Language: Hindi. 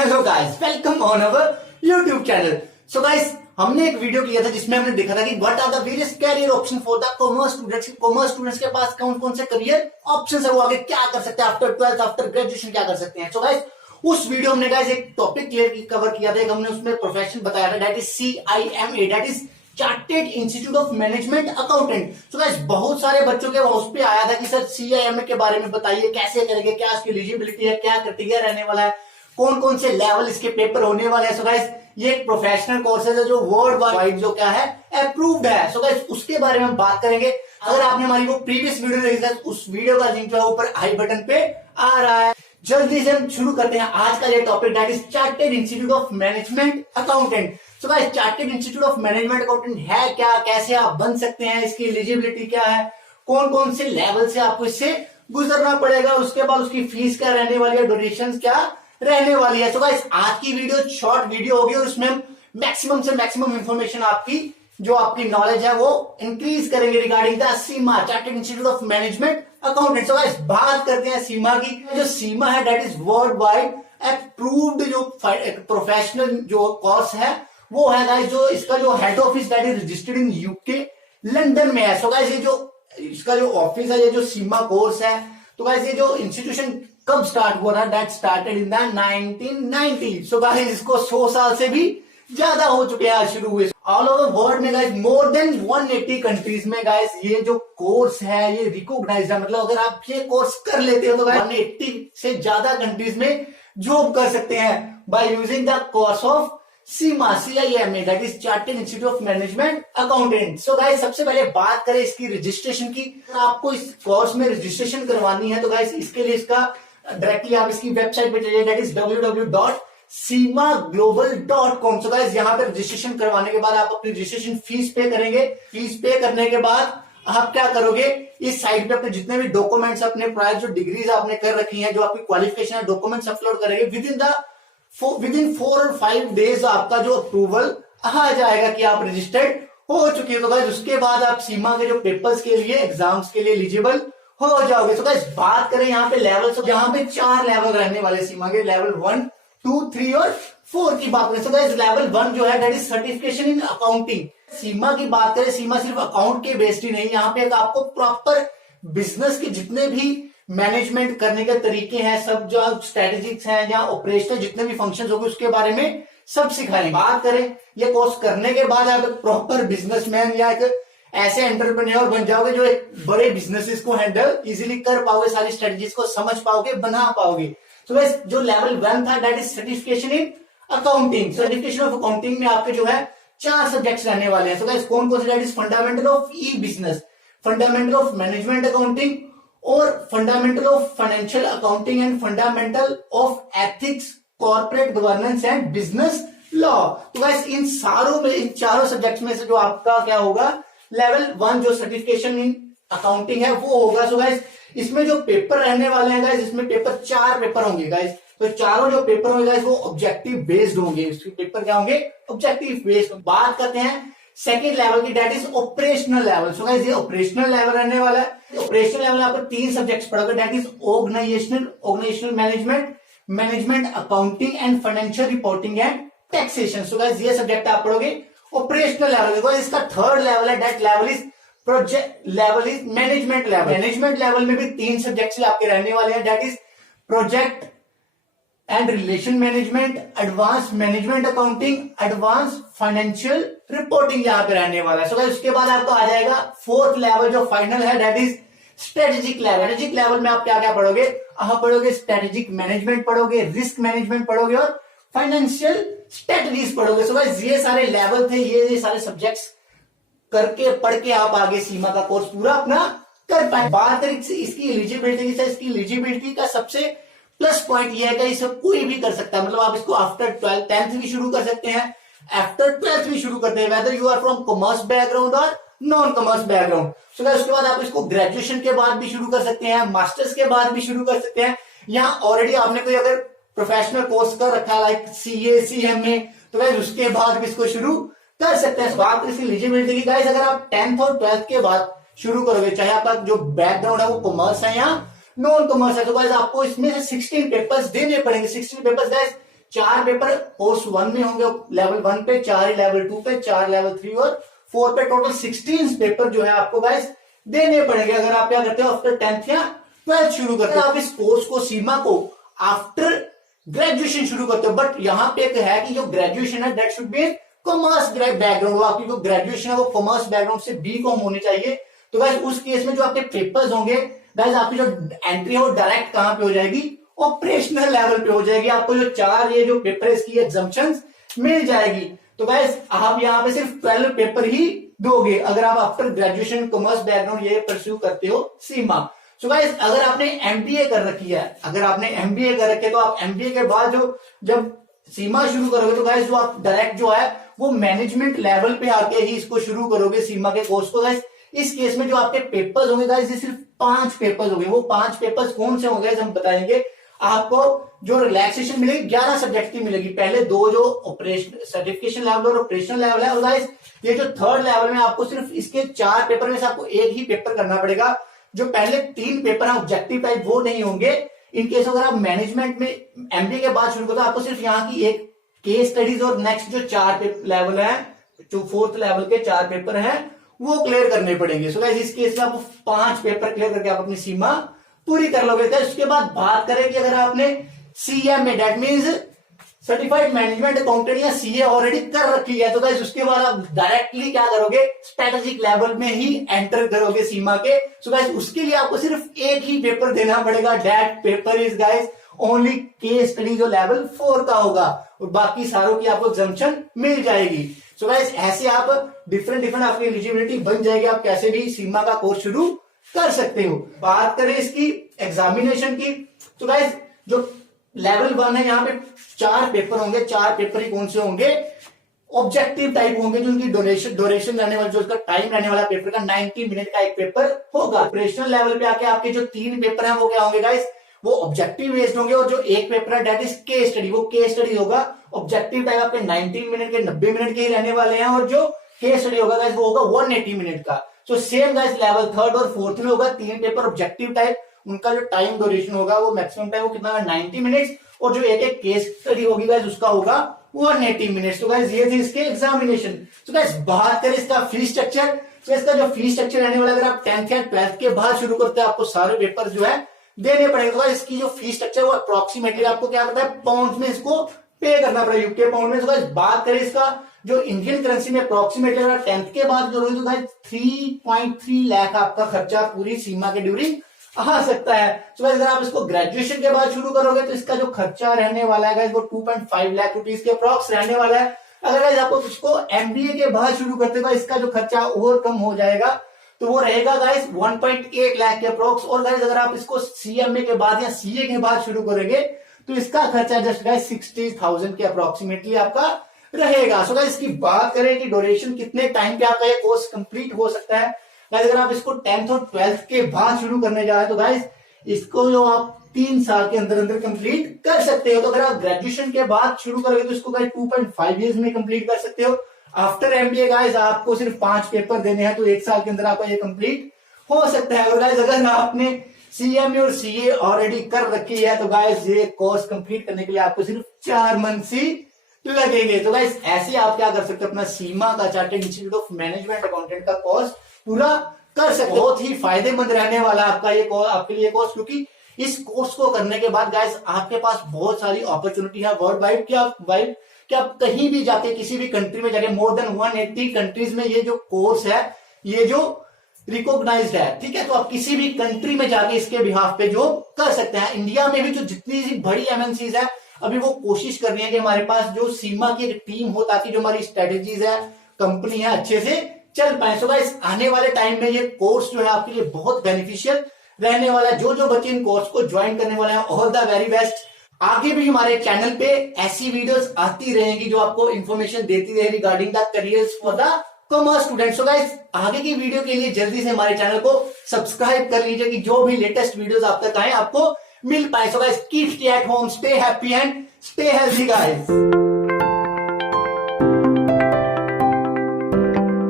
Hello guys, welcome on our YouTube channel. So guys, हमने एक वीडियो किया था जिसमें हमने देखा था कि what are the various career option for the commerce students. Commerce students के पास कौन कौन से करियर ऑप्शन है, वो आगे क्या कर सकते हैं, आफ्टर 12th आफ्टर ग्रेजुएशन क्या कर सकते हैं। सो गाइस, उस वीडियो हमने गाइस एक टॉपिक कवर किया था, हमने उसमें प्रोफेशन बताया था, that is CIMA, that is chartered institute of management accountant. So guys, बहुत सारे बच्चों के उस पे आया था कि सर CIMA के बारे में बताइए, कैसे करेंगे, क्या इसकी एलिजिबिलिटी है, क्या क्राइटेरिया रहने वाला है, कौन कौन से लेवल इसके पेपर होने वाले हैं। सो गाइस, ये एक प्रोफेशनल कोर्सेज है जो वर्ल्ड वाइड जो क्या है अप्रूव्ड है। सो गाइस, उसके बारे में हम बात करेंगे। अगर आपने हमारी वो प्रीवियस वीडियो देखी है, उस वीडियो का लिंक जो है ऊपर आई बटन पे आ रहा है। जल्दी से हम शुरू करते हैं आज का ये topic, that is chartered institute of management accountant. So guys, chartered institute of management accountant है क्या, कैसे आप बन सकते हैं, इसकी एलिजिबिलिटी क्या है, कौन कौन से लेवल से आपको इससे गुजरना पड़ेगा, उसके बाद उसकी फीस क्या रहने वाली है, ड्यूरेशन क्या रहने वाली है। सो गाइस, आज की वीडियो शॉर्ट वीडियो होगी और उसमें हम मैक्सिमम से मैक्सिमम इंफॉर्मेशन आपकी नॉलेज है वो इंक्रीज करेंगे regarding the Seema, chartered institute of management accountant. So guys, बात करते हैं सीमा की। जो सीमा है that is world wide approved जो प्रोफेशनल जो कोर्स है वो है गाइस, जो इसका जो head office that is registered in UK London में है। सो गाइस, ये जो इसका जो ऑफिस है, ये जो सीमा कोर्स है, तो गाइस ये जो इंस्टीट्यूशन कब स्टार्ट हुआ था, that started in the 1990। So guys, इसको 100 साल से भी ज्यादा हो चुके हैं शुरू हुए। ऑल ओवर वर्ल्ड में गाइस मोर देन 180 कंट्रीज में गाइस ये जो कोर्स है ये रिकॉग्नाइज्ड है। मतलब अगर आप ये कोर्स कर लेते हो तो गाइस 180 से ज्यादा कंट्रीज में जॉब कर सकते हैं by using the course of Seema, CIMA, that is chartered institute of management accountant. So guys, सबसे पहले बात करें इसकी रजिस्ट्रेशन की। आपको इस कोर्स में रजिस्ट्रेशन करवानी है तो गाइस इसके लिए इसका डायरेक्टली आप इसकी वेबसाइट पे चलिए, that is www.simaglobal.com। So guys, यहाँ पे रजिस्ट्रेशन करवाने के बाद आप अपनी रजिस्ट्रेशन फीस पे करेंगे। फीस पे करने के बाद आप क्या करोगे, इस साइट पे अपने जितने भी डॉक्यूमेंट्स, अपने प्रायर जो डिग्रीज आपने कर रखी है, जो आपकी क्वालिफिकेशन है, डॉक्यूमेंट्स अपलोड करेंगे। विद इन 4 और 5 डेज आपका जो अप्रूवल आ जाएगा कि आप रजिस्टर्ड हो चुके हो। तो गाइस, उसके बाद आप सीमा के जो पेपर्स के लिए, एग्जाम्स के लिए एलिजिबल हो जाओगे। तो गाइस, बात करें यहाँ पे लेवल, यहाँ पे 4 लेवल रहने वाले सीमा के, लेवल 1, 2, 3 और 4 की बात करें। तो गाइस, लेवल 1 जो है that is certification in accounting. सीमा की बात करें, सीमा सिर्फ अकाउंट के बेस्ड ही नहीं, यहाँ पे आपको प्रॉपर बिजनेस के जितने भी मैनेजमेंट करने के तरीके हैं, सब जो स्ट्रेटेजिक्स हैं या ऑपरेशनल जितने भी फंक्शंस होंगे उसके बारे में सब सिखाएंगे। बात करें ये कोर्स करने के बाद आप एक प्रॉपर बिजनेसमैन या एक ऐसे एंटरप्रेन्योर बन जाओगे जो एक बड़े बिजनेसेस को हैंडल इजीली कर पाओगे, सारी स्ट्रेटेजीज को समझ पाओगे, बना पाओगे। तो गाइस, जो लेवल 1 था that is certification in accounting. Certification of accounting में आपके जो है 4 सब्जेक्ट्स रहने वाले हैं। तो गाइस, कौन कौन से, that is fundamental of e business, fundamental of management accounting और fundamental of financial accounting and fundamental of ethics, corporate governance and business law. तो गाइस, इन सारों में, इन चारों सब्जेक्ट्स में से जो आपका क्या होगा, लेवल 1 जो सर्टिफिकेशन इन अकाउंटिंग है वो होगा। सो गाइस, इसमें जो पेपर रहने वाले हैं गाइस, इसमें 4 पेपर होंगे गाइस। तो चारों जो पेपर होंगे गाइस वो ऑब्जेक्टिव बेस्ड होंगे। इसके पेपर क्या होंगे, ऑब्जेक्टिव बेस्ड। बात करते हैं सेकेंड लेवल की, that is operational level. So guys, ये ऑपरेशनल लेवल रहने वाला है। ऑपरेशनल लेवल आपको 3 सब्जेक्ट्स पढ़ोगे, that is organisational management, management accounting and financial reporting and taxation. So guys, ये सब्जेक्ट आप पढ़ोगे ऑपरेशनल लेवल। देखो, इसका 3rd लेवल है, that level is project level is management level. Management level में भी 3 सब्जेक्ट्स आपके रहने वाले हैं, that is project and relation management, advance management accounting, advance financial reporting यहाँ पे रहने वाला है। सो गाइस, उसके बाद आपको आ जाएगा 4th लेवल जो फाइनल है, that is strategic level. Strategic level में आप क्या क्या पढ़ोगे, आप पढ़ोगे स्ट्रेटेजिक मैनेजमेंट पढ़ोगे, रिस्क मैनेजमेंट पढ़ोगे और फाइनेंशियल स्ट्रेटजीज पढ़ोगे। सो गाइस, ये सारे लेवल थे, ये सारे सब्जेक्ट्स करके पढ़ के आप आगे सीमा का कोर्स पूरा अपना कर पाए। बात करें इसकी एलिजिबिलिटी की, इसकी एलिजिबिलिटी का सबसे प्लस पॉइंट ये है कि इसे कोई भी कर सकता है। मतलब आप इसको आफ्टर 10th भी शुरू कर सकते हैं, आफ्टर 12th भी शुरू करते हैं, whether you are from commerce background और non commerce background. So guys, उसके बाद आप इसको ग्रेजुएशन के बाद भी शुरू कर सकते हैं, मास्टर्स के बाद भी शुरू कर सकते हैं, या ऑलरेडी आपने कोई अगर प्रोफेशनल कोर्स कर रखा है लाइक CA, CMA, तो गाइस उसके बाद भी इसको शुरू कर सकते हैं। बात इसकी एलिजिबिलिटी की गाइस, अगर आप 10th और 12th के बाद शुरू करोगे, चाहे आपका जो बैकग्राउंड है वो कॉमर्स है या नॉन कॉमर्स है, तो गाइस आपको इसमें से 16 पेपर्स देने पड़ेंगे। 16 पेपर्स गाइस 4 पेपर कोर्स 1 में होंगे लेवल 1 पे, 4 ही लेवल 2 पे, 4 लेवल 3 और 4 पे, टोटल 16 पेपर जो है आपको गाइस देने पड़ेंगे अगर आप क्या करते हो आफ्टर 10th या 12th शुरू करते हो। आप इस कोर्स को सीमा को आफ्टर ग्रेजुएशन शुरू करते हो, बट यहाँ पे एक है कि जो ग्रेजुएशन है that should be commerce background, आपकी जो ग्रेजुएशन है वो कॉमर्स बैकग्राउंड से बीकॉम होनी चाहिए। तो गाइस उस केस में जो आपके पेपर्स होंगे गाइस, आपकी जो एंट्री है वो डायरेक्ट कहां पे हो जाएगी, ऑपरेशनल लेवल पे हो जाएगी। आपको जो 4 ये जो पेपर इसकी एग्जम्पशंस मिल जाएगी। तो गाइस आप यहाँ पे सिर्फ 12 पेपर ही दोगे अगर आप आफ्टर ग्रेजुएशन कॉमर्स बैकग्राउंड ये परस्यू करते हो सीमा। सो गाइस अगर आपने एमबीए कर रखी है, अगर आपने एमबीए कर रखे तो आप एमबीए के बाद जो जब सीमा शुरू करोगे तो गाइस जो आप डायरेक्ट जो है वो मैनेजमेंट लेवल पे आके ही इसको शुरू करोगे सीमा के कोर्स को। गाइस इस केस में जो आपके पेपर्स होंगे गाइस ये सिर्फ 5 पेपर्स होंगे। वो 5 पेपर्स कौन से होंगे हम बताएंगे। आपको जो रिलैक्सेशन मिलेगी 11 सब्जेक्ट की मिलेगी। पहले 2 जो ऑपरेशन सर्टिफिकेशन लेवल और ऑपरेशनल लेवल है, और गाइस ये जो 3rd लेवल में आपको सिर्फ इसके 4 पेपर में से आपको एक ही पेपर करना पड़ेगा। जो पहले 3 पेपर है ऑब्जेक्टिव टाइप वो नहीं होंगे। इन केस अगर आप मैनेजमेंट में एमबीए के बाद शुरू करते हो आपको सिर्फ यहाँ की एक केस स्टडीज और नेक्स्ट जो 4 लेवल है, जो 4th लेवल के 4 पेपर हैं वो क्लियर करने पड़ेंगे। सो गाइस इस केस में आपको 5 पेपर क्लियर करके आप अपनी सीमा पूरी कर लोगे। उसके बाद बात करें कि अगर आपने CMA that means certified management accountant या सीए ऑलरेडी कर रखी है तो गाइस उसके बाद आप डायरेक्टली क्या करोगे, स्ट्रेटेजिक लेवल में ही एंटर करोगे सीमा के। सो गाइस उसके लिए आपको सिर्फ एक ही पेपर देना पड़ेगा। That paper is guys only case study जो लेवल 4 का होगा, और बाकी सारों की आपको एग्जम्पशन मिल जाएगी। सो गाइस ऐसे आप डिफरेंट आपकी एलिजिबिलिटी बन जाएगी, आप कैसे भी सीमा का कोर्स शुरू कर सकते हो। बात करें इसकी एग्जामिनेशन की तो गाइस जो लेवल 1 है यहाँ पे 4 पेपर होंगे। 4 पेपर ही कौन से होंगे, ऑब्जेक्टिव टाइप होंगे, जो उनकी ड्यूरेशन रहने वाला, जो उसका टाइम रहने वाला पेपर का 90 मिनट का एक पेपर होगा। ऑपरेशनल लेवल पे आके आपके जो 3 पेपर हैं वो क्या होंगे गाइस, वो ऑब्जेक्टिव बेस्ड होंगे, और जो एक पेपर है दैट इज केस स्टडी, वो केस स्टडी होगा। ऑब्जेक्टिव टाइप आपके 90 मिनट के 90 मिनट के ही रहने वाले हैं, और जो केस स्टडी होगा गाइस वो होगा 180 मिनट का। So same guys level 3rd और 4th में होगा 3 पेपर ऑब्जेक्टिव टाइप, उनका जो टाइम ड्यूरेशन होगा वो मैक्सिमम टाइम वो कितना है 90 मिनट्स, और जो एक केस स्टडी होगी गाइस उसका होगा 180 मिनट्स। तो गाइस ये थे इसके एग्जामिनेशन। तो गाइस बात करें इसका फी स्ट्रक्चर, तो इसका जो फी स्ट्रक्चर रहने वाला, अगर आप 10th या 12th के बाद शुरू करते हैं आपको सारे पेपर जो है देने पड़ेंगे। तो इसकी जो फी स्ट्रक्चर वो अप्रोक्सीमेटली आपको क्या करता है, पाउंड में इसको पे करना पड़ेगा, यूके पाउंड में। तो गाइस बात करें इसका जो इंडियन करेंसी में अप्रोक्सीमेटली अगर 10th के बाद करोगे तो गाइस 3.3 लाख आपका खर्चा पूरी सीमा के ड्यूरिंग आ सकता है। तो अगर आप इसको ग्रेजुएशन के बाद शुरू करोगे तो इसका जो खर्चा रहने वाला है गाइस वो 2.5 लाख रुपीस के अप्रॉक्स रहने वाला है। अगर गाइस आपको इसको एमबीए के बाद शुरू करते हो इसका जो खर्चा और कम हो जाएगा, तो वो रहेगा गाइस 1.8 लाख के अप्रॉक्स। और गाइस अगर आप इसको सीएमए के बाद या सीए के बाद शुरू करेंगे तो इसका खर्चा जस्ट गाइस 60,000 के अप्रोक्सीमेटली आपका रहेगा। सो गाइस इसकी बात करें कि ड्यूरेशन कितने टाइम पे आपका ये कोर्स कंप्लीट हो सकता है। गाइस अगर आप इसको 10th और 12th के बाद शुरू करने जा रहे हैं तो गाइस इसको जो आप 3 साल के अंदर अंदर कंप्लीट कर सकते हो। तो अगर आप ग्रेजुएशन के बाद शुरू करोगे तो इसको गाइस 2.5 इयर्स में कंप्लीट कर सकते हो। आफ्टर एमबीए गाइस आपको सिर्फ 5 पेपर देने हैं, तो 1 साल के अंदर आपका ये कंप्लीट हो सकता है। और गाइस अगर आपने सीएमए और सीए ऑलरेडी कर रखी है तो गाइस ये कोर्स कंप्लीट करने के लिए आपको सिर्फ 4 मंथ ही लगेंगे। तो गाइस ऐसे आप क्या कर सकते हो, अपना सीमा का chartered institute of management accountant का कोर्स पूरा कर सकते हो। बहुत ही फायदेमंद रहने वाला आपका ये कोर्स, आपके लिए कोर्स, क्योंकि इस कोर्स को करने के बाद गाइस आपके पास बहुत सारी अपॉर्चुनिटी है वर्ल्ड वाइड कि आप कहीं भी जाके किसी भी कंट्री में जाके मोर देन 180 कंट्रीज में ये जो कोर्स है ये जो रिकॉग्नाइज्ड है, ठीक है। तो आप किसी भी कंट्री में जाके इसके बिहाफ पे जो कर सकते हैं। इंडिया में भी जो जितनी बड़ी एमएनसीज है अभी वो कोशिश कर रही है कि हमारे पास जो सीमा की एक टीम हो ताकि जो हमारी स्ट्रेटेजीज है कंपनी है अच्छे से चल पाए। सो गाइस आने वाले टाइम में ये कोर्स जो है आपके लिए बहुत बेनिफिशियल रहने वाला है। जो बच्चे इन कोर्स को ज्वाइन करने वाले हैं ऑल द वेरी बेस्ट। आगे भी हमारे चैनल पे ऐसी वीडियोस आती रहेंगी जो आपको इंफॉर्मेशन देती रहे regarding the careers for the commerce student. So guys आगे की वीडियो के लिए जल्दी से हमारे चैनल को सब्सक्राइब कर लीजिए कि जो भी लेटेस्ट वीडियोस आप तक आए आपको मिल पाए। So guys keep stay at home, stay happy and stay healthy guys.